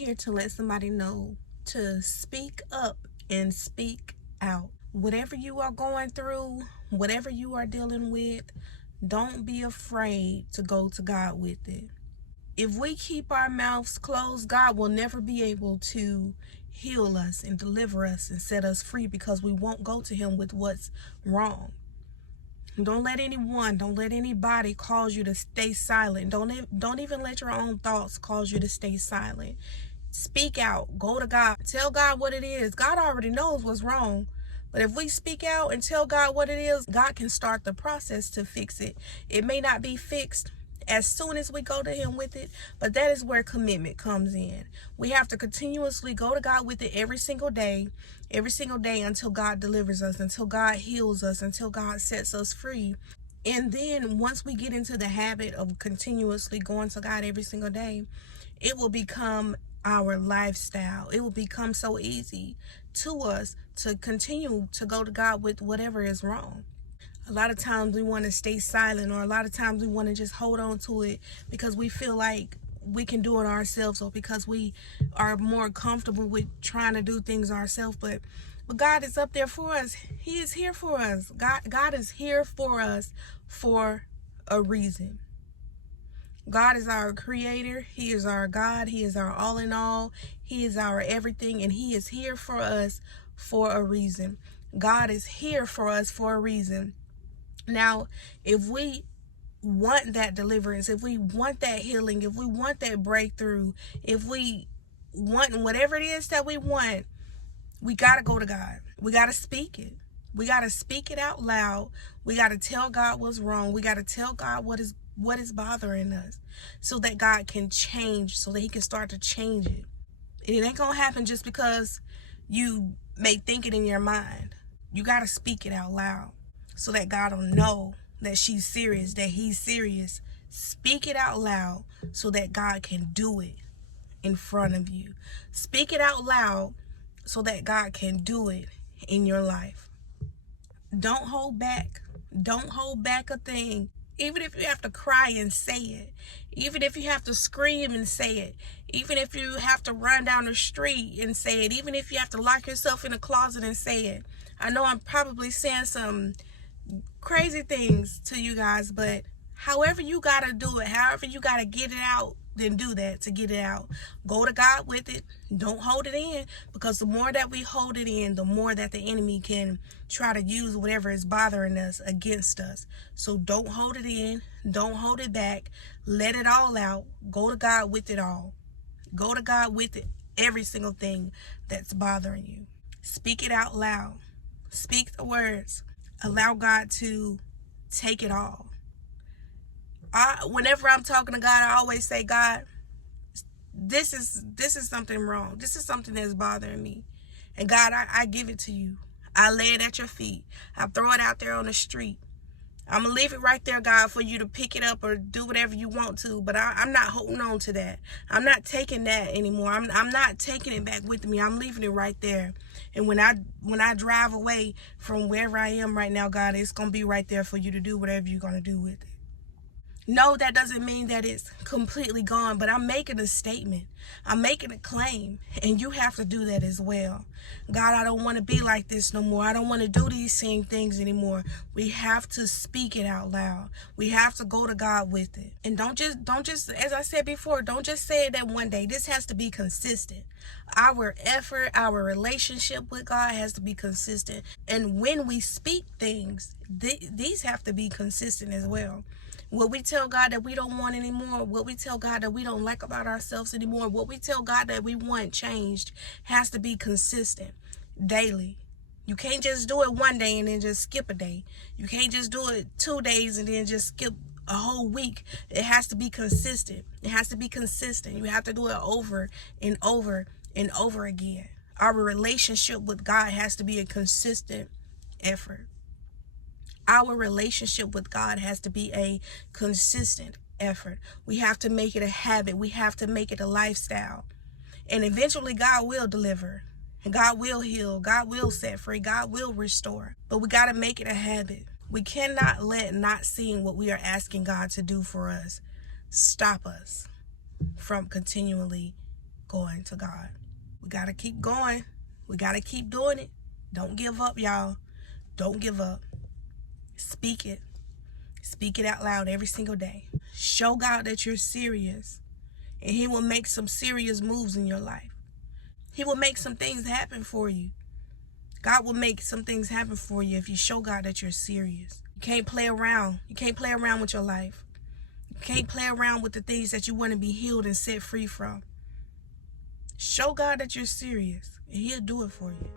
here to let somebody know to speak up and speak out. Whatever you are going through, whatever you are dealing with, don't be afraid to go to God with it. If we keep our mouths closed, God will never be able to heal us and deliver us and set us free, because we won't go to him with what's wrong. Don't let anyone, don't let anybody cause you to stay silent. Don't even let your own thoughts cause you to stay silent. Speak out. Go to God. Tell God what it is. God already knows what's wrong. But if we speak out and tell God what it is, God can start the process to fix it. It may not be fixed as soon as we go to him with it, but that is where commitment comes in. We have to continuously go to God with it every single day until God delivers us, until God heals us, until God sets us free. And then once we get into the habit of continuously going to God every single day, it will become our lifestyle. It will become so easy to us to continue to go to God with whatever is wrong. A lot of times we want to stay silent, or a lot of times we want to just hold on to it because we feel like we can do it ourselves, or because we are more comfortable with trying to do things ourselves. But God is up there for us. He is here for us. God is here for us for a reason. God is our creator. He is our God. He is our all in all. He is our everything, and he is here for us for a reason. God is here for us for a reason. Now, if we want that deliverance, if we want that healing, if we want that breakthrough, if we want whatever it is that we want, we got to go to God. We got to speak it. We got to speak it out loud. We got to tell God what's wrong. We got to tell God what is bothering us, so that God can change, so that he can start to change it. And it ain't going to happen just because you may think it in your mind. You got to speak it out loud, so that God will know that she's serious, that he's serious. Speak it out loud so that God can do it in front of you. Speak it out loud so that God can do it in your life. Don't hold back. Don't hold back a thing. Even if you have to cry and say it. Even if you have to scream and say it. Even if you have to run down the street and say it. Even if you have to lock yourself in a closet and say it. I know I'm probably saying some crazy things to you guys, but however you gotta do it, however you gotta get it out, then do that to get it out. Go to God with it. Don't hold it in, because the more that we hold it in, the more that the enemy can try to use whatever is bothering us against us. So don't hold it in. Don't hold it back. Let it all out. Go to God with it all. Go to God with it. Every single thing that's bothering you. Speak it out loud. Speak the words. Allow God to take it all. Whenever I'm talking to God, I always say, God, this is something wrong. This is something that's bothering me. And God, I give it to you. I lay it at your feet. I throw it out there on the street. I'm going to leave it right there, God, for you to pick it up or do whatever you want to. But I'm not holding on to that. I'm not taking that anymore. I'm not taking it back with me. I'm leaving it right there. And when I drive away from wherever I am right now, God, it's going to be right there for you to do whatever you're going to do with it. No, that doesn't mean that it's completely gone, but I'm making a statement. I'm making a claim, and you have to do that as well. God, I don't want to be like this no more. I don't want to do these same things anymore. We have to speak it out loud. We have to go to God with it. And don't just, as I said before, don't just say it that one day. This has to be consistent. Our effort, our relationship with God has to be consistent. And when we speak things, these have to be consistent as well. What we tell God that we don't want anymore, what we tell God that we don't like about ourselves anymore, what we tell God that we want changed has to be consistent daily. You can't just do it one day and then just skip a day. You can't just do it 2 days and then just skip a whole week. It has to be consistent. It has to be consistent. You have to do it over and over and over again. Our relationship with God has to be a consistent effort. Our relationship with God has to be a consistent effort. We have to make it a habit. We have to make it a lifestyle. And eventually God will deliver. And God will heal. God will set free. God will restore. But we got to make it a habit. We cannot let not seeing what we are asking God to do for us stop us from continually going to God. We got to keep going. We got to keep doing it. Don't give up, y'all. Don't give up. Speak it. Speak it out loud every single day. Show God that you're serious, and he will make some serious moves in your life. He will make some things happen for you. God will make some things happen for you if you show God that you're serious. You can't play around. You can't play around with your life. You can't play around with the things that you want to be healed and set free from. Show God that you're serious, and he'll do it for you.